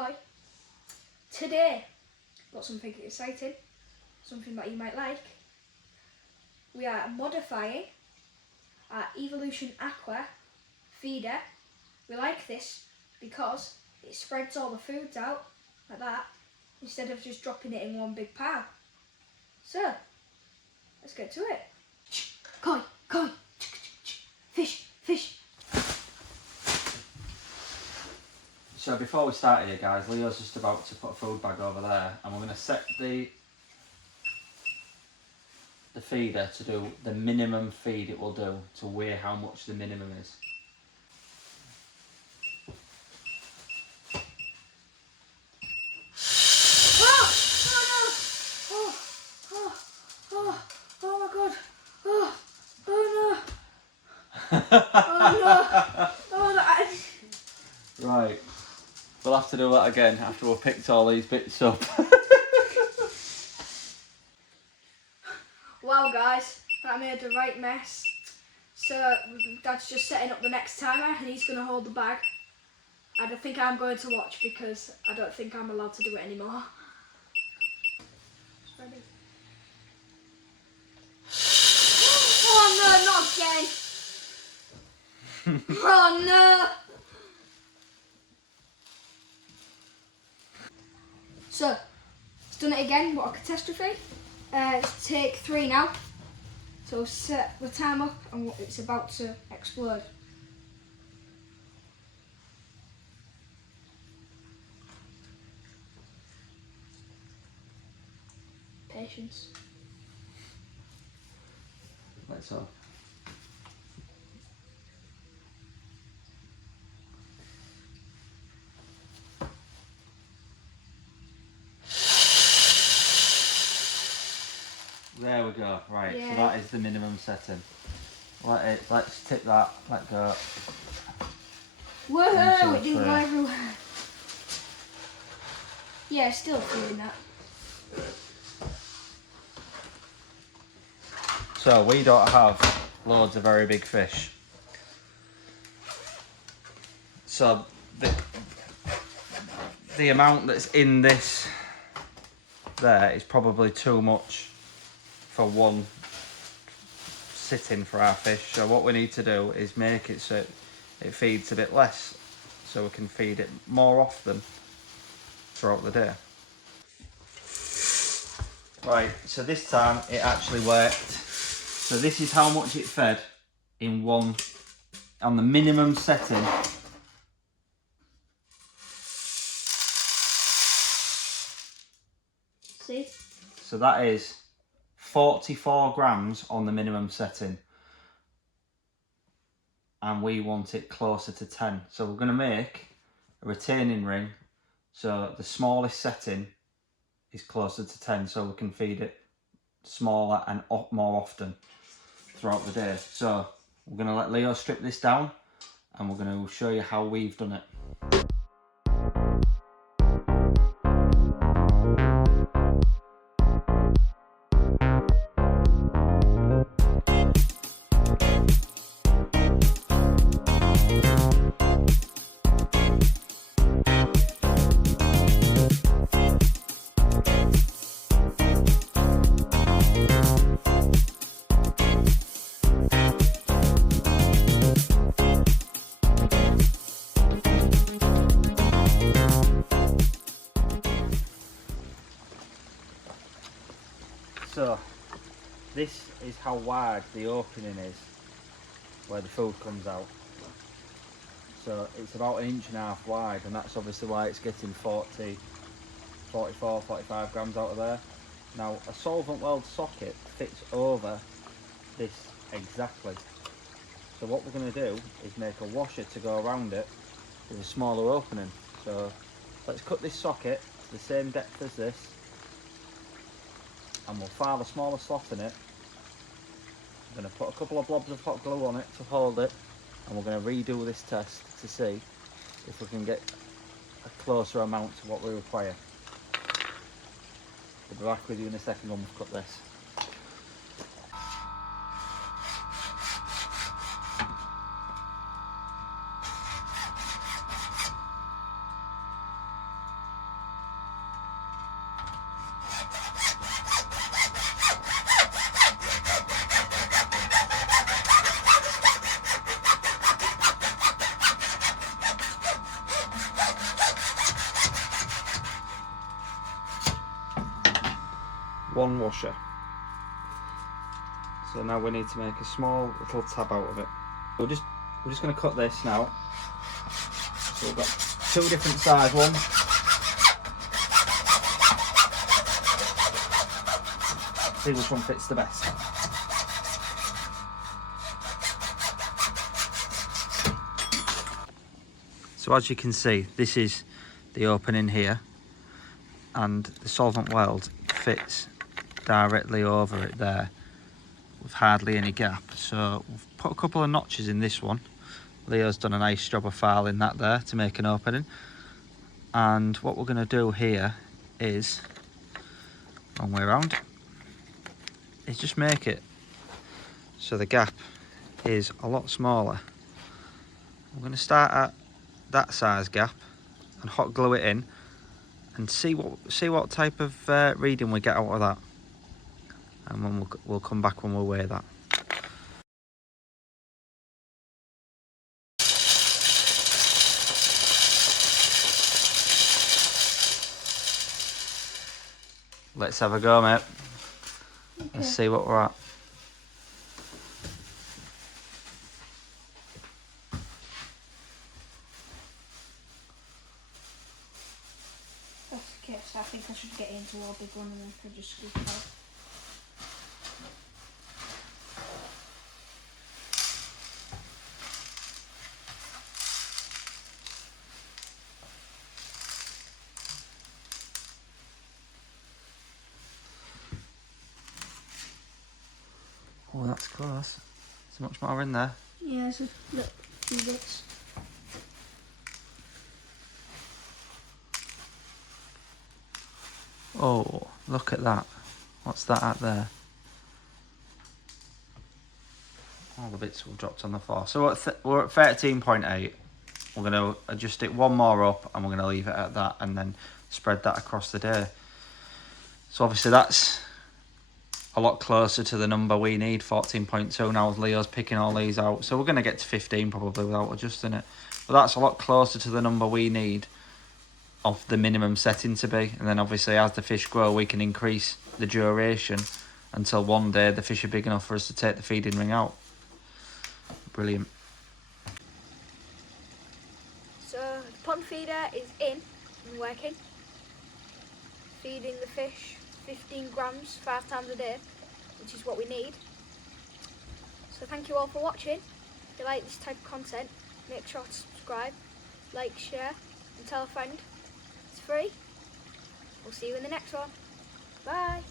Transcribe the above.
Koi. Today, got something exciting, something that you might like. We are modifying our Evolution Aqua feeder. We like this because it spreads all the foods out like that instead of just dropping it in one big pile. So, let's get to it. Koi, koi, fish, fish. So before we start here guys, Leo's just about to put a food bag over there and we're going to set the feeder to do the minimum feed it will do to weigh how much the minimum is. Right, we'll have to do that again after we've picked all these bits up. Wow guys, that made a right mess. So Dad's just setting up the next timer and he's going to hold the bag. I don't think I'm going to watch because I don't think I'm allowed to do it anymore. Oh no, not again! Oh no! So, it's done it again, what a catastrophe. It's take 3 now. So set the time up and it's about to explode. Patience. Let's hope. There we go, right, Yeah. So that is the minimum setting. Let's tip that, let go. Woohoo! It didn't go everywhere. Yeah, still doing that. So we don't have loads of very big fish. So the amount that's in this there is probably too much for one sitting for our fish. So what we need to do is make it so it feeds a bit less, so we can feed it more often throughout the day. Right, so this time it actually worked. So this is how much it fed in one, on the minimum setting. See? So that is 44 grams on the minimum setting. And we want it closer to 10. So we're going to make a retaining ring. So the smallest setting is closer to 10, so we can feed it smaller and more often throughout the day. So we're going to let Leo strip this down and we're going to show you how we've done it. So this is how wide the opening is where the food comes out. So it's about 1.5 inches wide, and that's obviously why it's getting 44, 45 grams out of there. Now a solvent weld socket fits over this exactly. So what we're going to do is make a washer to go around it with a smaller opening. So let's cut this socket to the same depth as this, and we'll file a smaller slot in it. I'm going to put a couple of blobs of hot glue on it to hold it, and we're going to redo this test to see if we can get a closer amount to what we require. We'll be back with you in a second when we've cut this. 1 washer. So now we need to make a small little tab out of it. We're just going to cut this now. So we've got 2 different size ones. See which one fits the best. So as you can see, this is the opening here, and the solvent weld fits directly over it there with hardly any gap. So we've put a couple of notches in this one. Leo's done a nice job of filing that there to make an opening. And what we're going to do here is, wrong way around, is just make it so the gap is a lot smaller. We're going to start at that size gap and hot glue it in and see what type of reading we get out of that, and then we'll come back when we weigh that. Let's have a go, mate. Okay. Let's see what we're at. Okay, so I think I should get into a big one and then I can just scoop it out. Oh, that's close. There's much more in there. Yeah, there's a few bits. Oh, look at that. What's that at there? All the bits have dropped on the floor. So we're at 13.8. We're going to adjust it 1 more up and we're going to leave it at that and then spread that across the day. So obviously that's a lot closer to the number we need, 14.2 now. Leo's picking all these out. So we're going to get to 15 probably without adjusting it. But that's a lot closer to the number we need of the minimum setting to be. And then obviously as the fish grow, we can increase the duration until one day the fish are big enough for us to take the feeding ring out. Brilliant. So the pond feeder is in and working. Feeding the fish 15 grams 5 times a day, which is what we need. So thank you all for watching. If you like this type of content, make sure to subscribe, like, share and tell a friend. It's free. We'll see you in the next one. Bye.